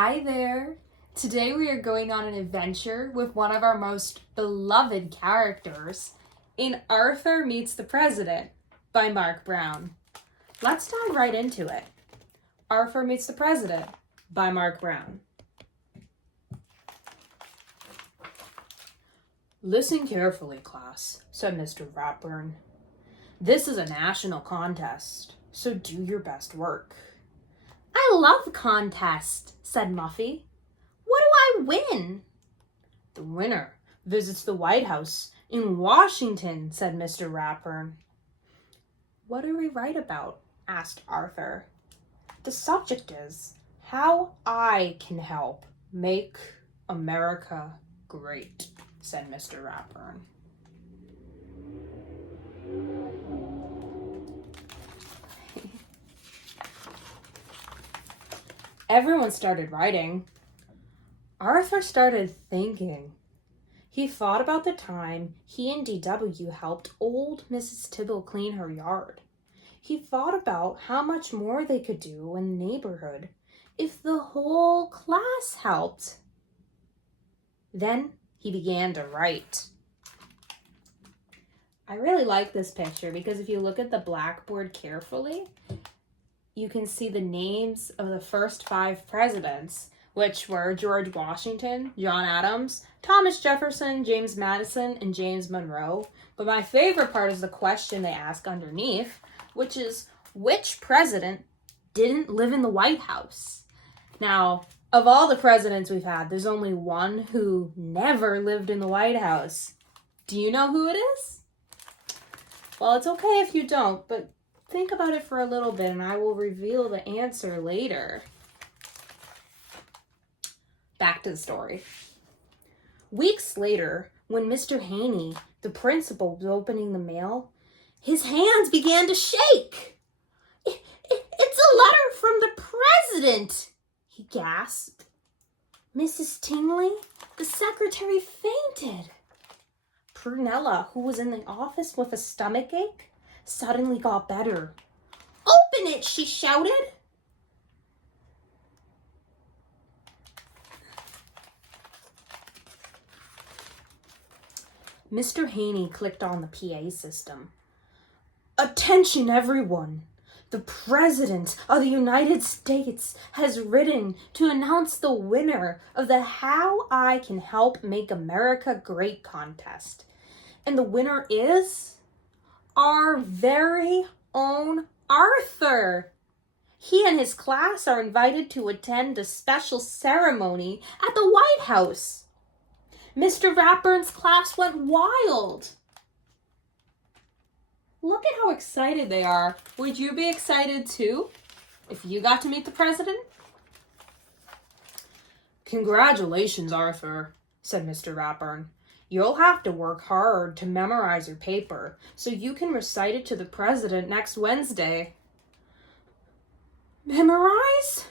Hi there! Today we are going on an adventure with one of our most beloved characters in Arthur Meets the President by Marc Brown. Let's dive right into it. Arthur Meets the President by Marc Brown. Listen carefully, class, said Mr. Ratburn. This is a national contest, so do your best work. I love contests, said Muffy. What do I win? The winner visits the White House in Washington, said Mr. Ratburn. What do we write about? Asked Arthur. The subject is how I can help make America great, said Mr. Ratburn. Everyone started writing. Arthur started thinking. He thought about the time he and DW helped old Mrs. Tibble clean her yard. He thought about how much more they could do in the neighborhood if the whole class helped. Then he began to write. I really like this picture because if you look at the blackboard carefully, you can see the names of the first 5 presidents, which were George Washington, John Adams, Thomas Jefferson, James Madison, and James Monroe. But my favorite part is the question they ask underneath, which is, which president didn't live in the White House? Now, of all the presidents we've had, there's only one who never lived in the White House. Do you know who it is? Well, it's okay if you don't, but think about it for a little bit and I will reveal the answer later. Back to the story. Weeks later, when Mr. Haney, the principal, was opening the mail, his hands began to shake. It's a letter from the president, he gasped. Mrs. Tingley, the secretary, fainted. Prunella, who was in the office with a stomachache, suddenly got better. Open it, she shouted. Mr. Haney clicked on the PA system. Attention, everyone. The President of the United States has written to announce the winner of the How I Can Help Make America Great contest. And the winner is our very own Arthur. He and his class are invited to attend a special ceremony at the White House. Mr. Ratburn's class went wild. Look at how excited they are. Would you be excited too if you got to meet the president? Congratulations, Arthur, said Mr. Ratburn. You'll have to work hard to memorize your paper so you can recite it to the president next Wednesday. Memorize?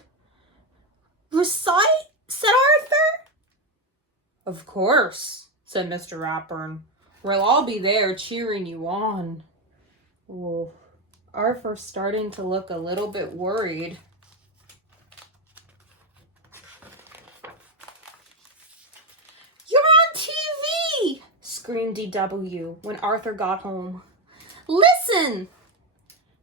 Recite? Said Arthur. Of course, said Mr. Ratburn. We'll all be there cheering you on. Oh, Arthur's starting to look a little bit worried. Screamed DW when Arthur got home. Listen!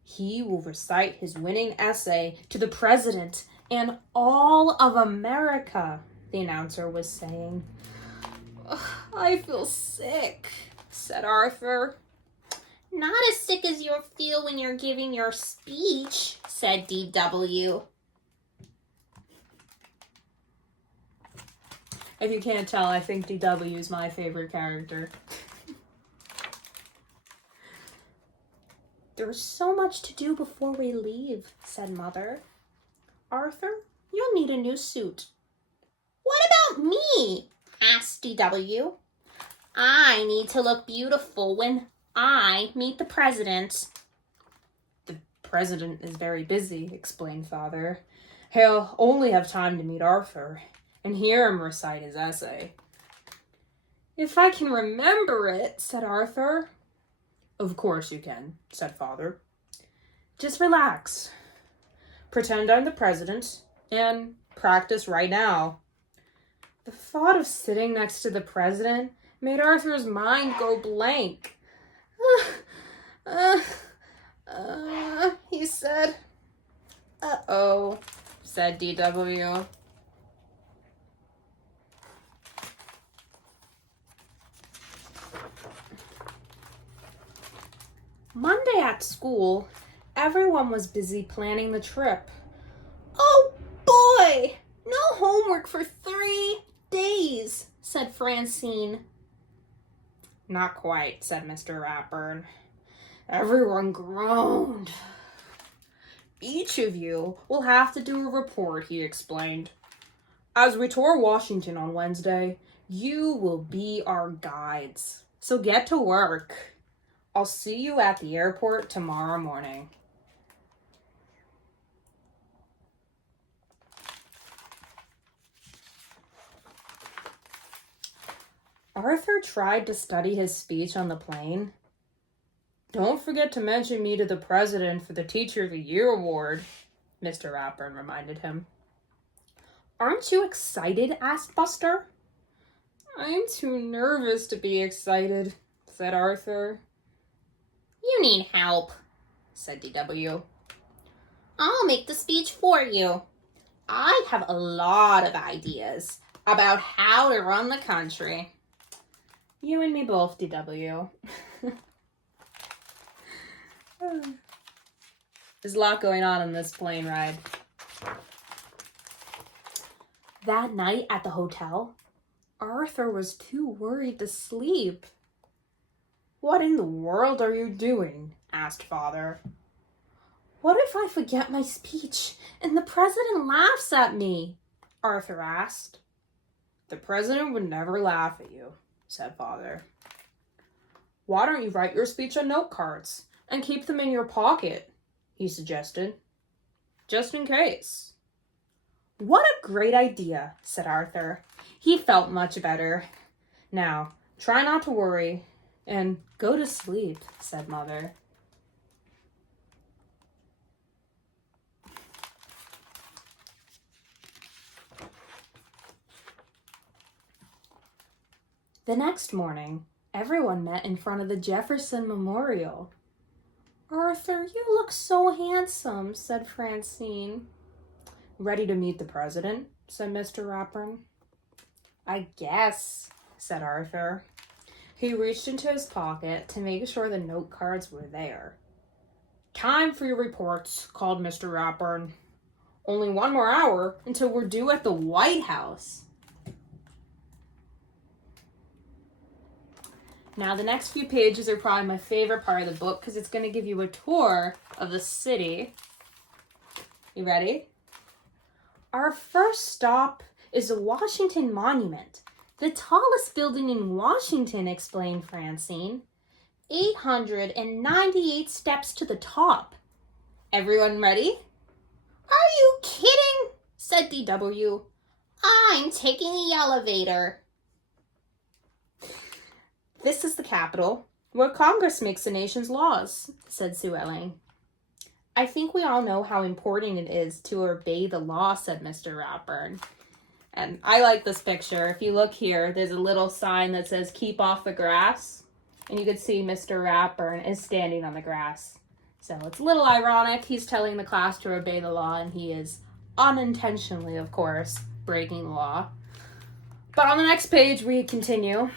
He will recite his winning essay to the president and all of America, the announcer was saying. I feel sick, said Arthur. Not as sick as you'll feel when you're giving your speech, said DW. If you can't tell, I think DW is my favorite character. There's so much to do before we leave, said Mother. Arthur, you'll need a new suit. What about me? Asked DW. I need to look beautiful when I meet the president. The president is very busy, explained Father. He'll only have time to meet Arthur and hear him recite his essay. If I can remember it, said Arthur. Of course you can, said Father. Just relax. Pretend I'm the president and Practice right now. The thought of sitting next to the president made Arthur's mind go blank. He said. Uh-oh, said D.W. Monday at school, everyone was busy planning the trip. Oh boy! No homework for 3 days, said Francine. Not quite, said Mr. Ratburn. Everyone groaned. Each of you will have to do a report, he explained. As we tour Washington on Wednesday, you will be our guides. So get to work. I'll see you at the airport tomorrow morning. Arthur tried to study his speech on the plane. Don't forget to mention me to the president for the Teacher of the Year award, Mr. Ratburn reminded him. Aren't you excited? Asked Buster. I'm too nervous to be excited, said Arthur. You need help, said D.W. I'll make the speech for you. I have a lot of ideas about how to run the country. You and me both, D.W. There's a lot going on in this plane ride. That night at the hotel, Arthur was too worried to sleep. What in the world are you doing? Asked Father. What if I forget my speech and the president laughs at me? Arthur asked. The president would never laugh at you, said Father. Why don't you write your speech on note cards and keep them in your pocket? He suggested. Just in case. What a great idea, said Arthur. He felt much better. Now, try not to worry and go to sleep, said Mother. The next morning, everyone met in front of the Jefferson Memorial. Arthur, you look so handsome, said Francine. Ready to meet the president, said Mr. Ratburn. I guess, said Arthur. He reached into his pocket to make sure the note cards were there. Time for your reports, called Mr. Ratburn. Only 1 more hour until we're due at the White House. Now, the next few pages are probably my favorite part of the book because it's going to give you a tour of the city. You ready? Our first stop is the Washington Monument, the tallest building in Washington, explained Francine. 898 steps to the top. Everyone ready? Are you kidding? Said D.W. I'm taking the elevator. This is the Capitol, where Congress makes the nation's laws, said Sue Ellen. I think we all know how important it is to obey the law, said Mr. Ratburn. And I like this picture. If you look here, there's a little sign that says, keep off the grass. And you can see Mr. Ratburn is standing on the grass. So it's a little ironic. He's telling the class to obey the law, and he is unintentionally, of course, breaking the law. But on the next page, we continue.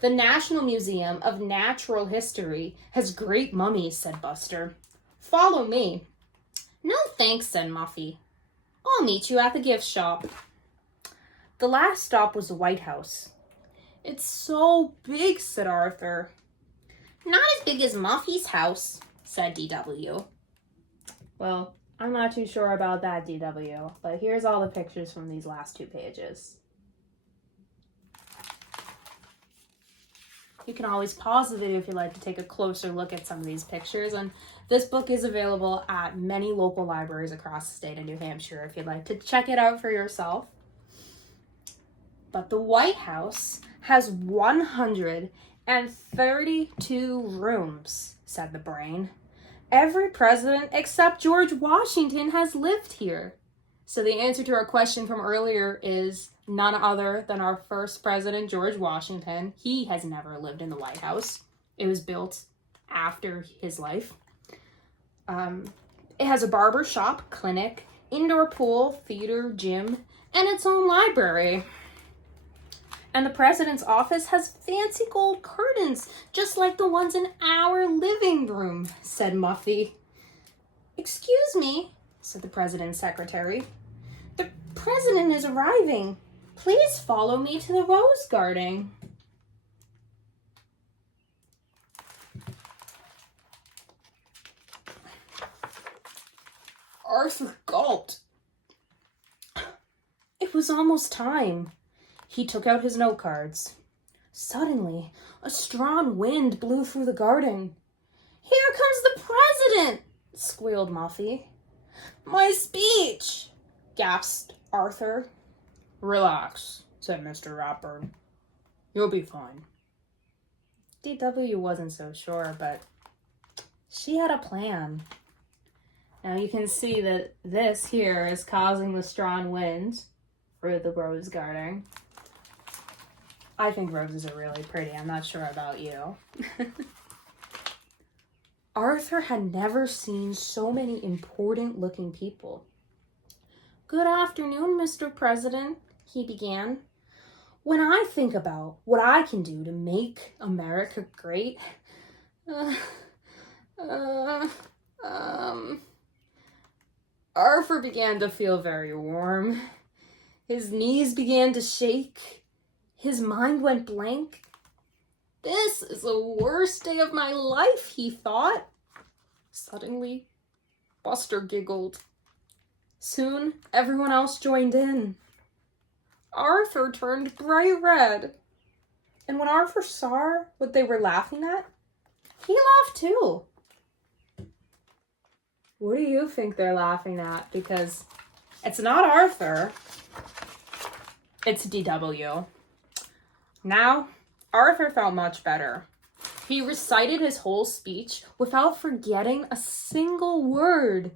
The National Museum of Natural History has great mummies, said Buster. Follow me. No thanks, said Muffy. I'll meet you at the gift shop. The last stop was the White House. It's so big, said Arthur. Not as big as Muffy's house, said D.W. Well, I'm not too sure about that, D.W., but here's all the pictures from these last 2 pages. You can always pause the video if you'd like to take a closer look at some of these pictures. And this book is available at many local libraries across the state of New Hampshire if you'd like to check it out for yourself. But the White House has 132 rooms, said the brain. Every president except George Washington has lived here. So the answer to our question from earlier is none other than our first president, George Washington. He has never lived in the White House. It was built after his life. It has a barber shop, clinic, indoor pool, theater, gym, and its own library. And the president's office has fancy gold curtains, just like the ones in our living room, said Muffy. Excuse me, said the president's secretary. The president is arriving. Please follow me to the rose garden. Arthur gulped. It was almost time. He took out his note cards. Suddenly, a strong wind blew through the garden. Here comes the president, squealed Muffy. My speech, gasped Arthur. Relax, said Mr. Ratburn. You'll be fine. DW wasn't so sure, but she had a plan. Now you can see that this here is causing the strong wind for the rose garden. I think roses are really pretty. I'm not sure about you. Arthur had never seen so many important looking people. Good afternoon, Mr. President, he began. When I think about what I can do to make America great, Arthur began to feel very warm. His knees began to shake. His mind went blank. This is the worst day of my life, he thought. Suddenly, Buster giggled. Soon, everyone else joined in. Arthur turned bright red. And when Arthur saw what they were laughing at, he laughed too. What do you think they're laughing at? Because it's not Arthur. It's DW. Now, Arthur felt much better. He recited his whole speech without forgetting a single word.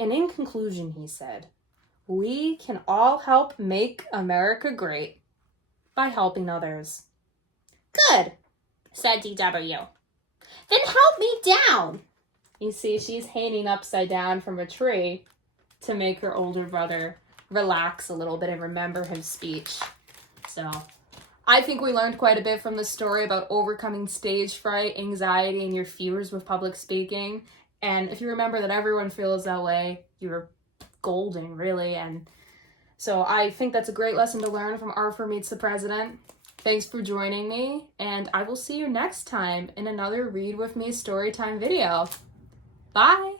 And in conclusion, he said, we can all help make America great by helping others. Good, said DW. Then help me down. You see, she's hanging upside down from a tree to make her older brother relax a little bit and remember his speech. So I think we learned quite a bit from this story about overcoming stage fright, anxiety, and your fears with public speaking. And if you remember that everyone feels that way, you're golden, really. And so I think that's a great lesson to learn from Arthur Meets the President. Thanks for joining me, and I will see you next time in another Read With Me Storytime video. Bye!